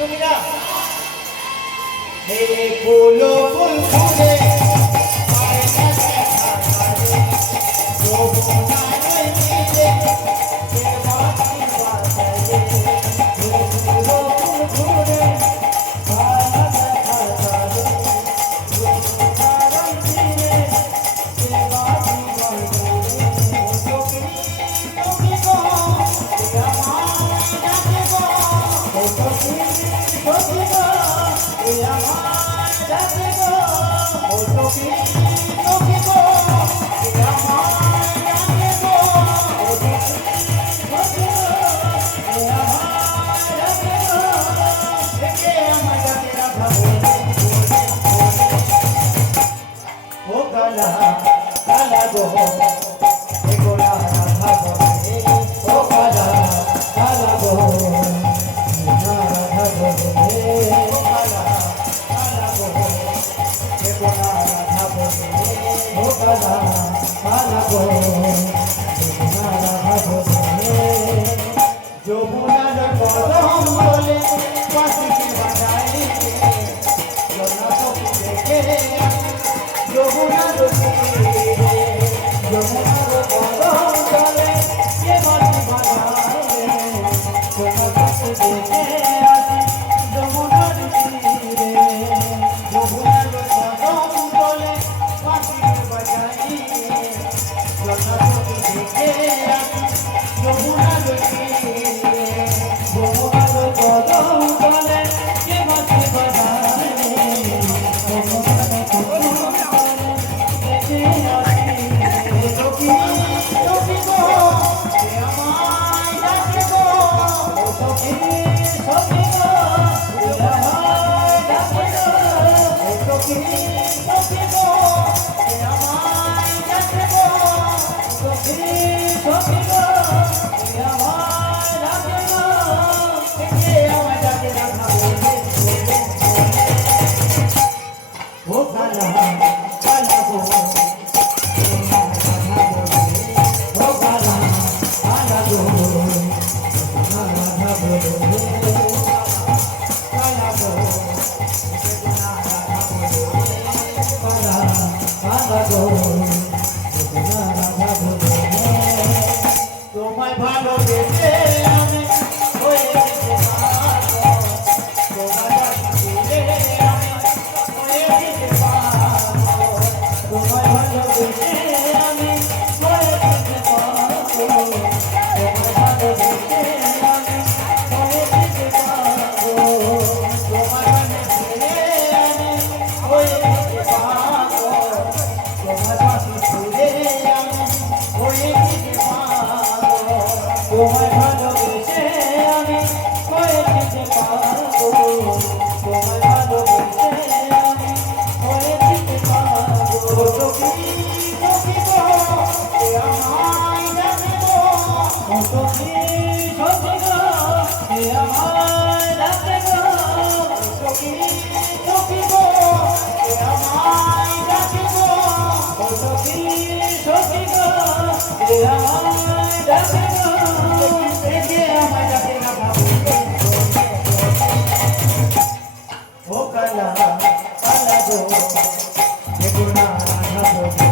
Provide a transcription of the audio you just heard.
তুমিরা হে ফুল ফুল ফুলে পায় না দেখা কাজে যৌবনায় মিলে সে বাঁশি বাজায়ে হে ফুল ফুল ফুলে পায় না দেখা কাজে যৌবনায় মিলে সে বাঁশি বাজায়ে চোখে চোখে গো আমার ডাকে গো চোখে চোখে গো আমার ডাকে গো চোখে চোখে গো আমার ডাকে গো চোখে চোখে গো আমার ডাকে গো দেখে আমার ডাকে রাখা বলে ও কালা কালা গো এ গোলা রাধা বলে ও কালা কালা গো রাধা বলে ও কালা কালা গো এ গোলা রাধা বলে ও কালা কালা গো এ গোলা রাধা বলে যমুনার কদম বলে বাঁশিকে বাজায় জনা সখী দেখে যমুনার তীরে যমুনার কদম চলে কে বাঁশি বাজায় জনা সখী দেখে আসি যমুনার তীরে যমুনার কদম চলে বাঁশিকে বাজায় জনা সখী দেখে আসি যমুনার তীরে যমুনার কদম চলে কে বাঁশি বাজায় যমুনার কদম চলে দেখে আসি সখী সখী গো এ আমায় ডাকে গো সখী সখী গো এ আমায় ডাকে গো সখী সখী গো এ আমায় ডাকে গো সখী সখী গো এ আমায় ডাকে গো দেখে আমায় ডাকে রাখা বলে ও কালা কালা গো ও কালা কালা গো রাধা বলে কালা গো কালা কালা গো রাধা বলে তোমায় ভালোবেসে আমি হয়ে গেছি পাগল তোমার ডাকি দিলে আমি হয়ে গেছি পাগল তোমায় ভালোবেসে আমি হয়ে গেছি পাগল তোমায় ভালোবেসে আমি হয়ে গেছি পাগল তোমায় ভালোবেসে আমি হয়ে গেছি পাগল তোমার পাশে ছুঁয়ে আমি হয়ে গেছি পাগল তোমায় ভালোবেসে আমি হয়ে গেছি পাগল তোমায় ভালোবেসে আমি হয়ে গেছি পাগল সখী সখী গো এ আমায় ডাকে গো সখী সখী গো এ আমায় ডাকে গো সখী সখী গো এ আমায় ডাকে গো সখী সখী গো এ আমায় ডাকে গো দেখে আমায় ডাকে রাখা বলে ও কালা কালা গো এ গোলা রাধা বলে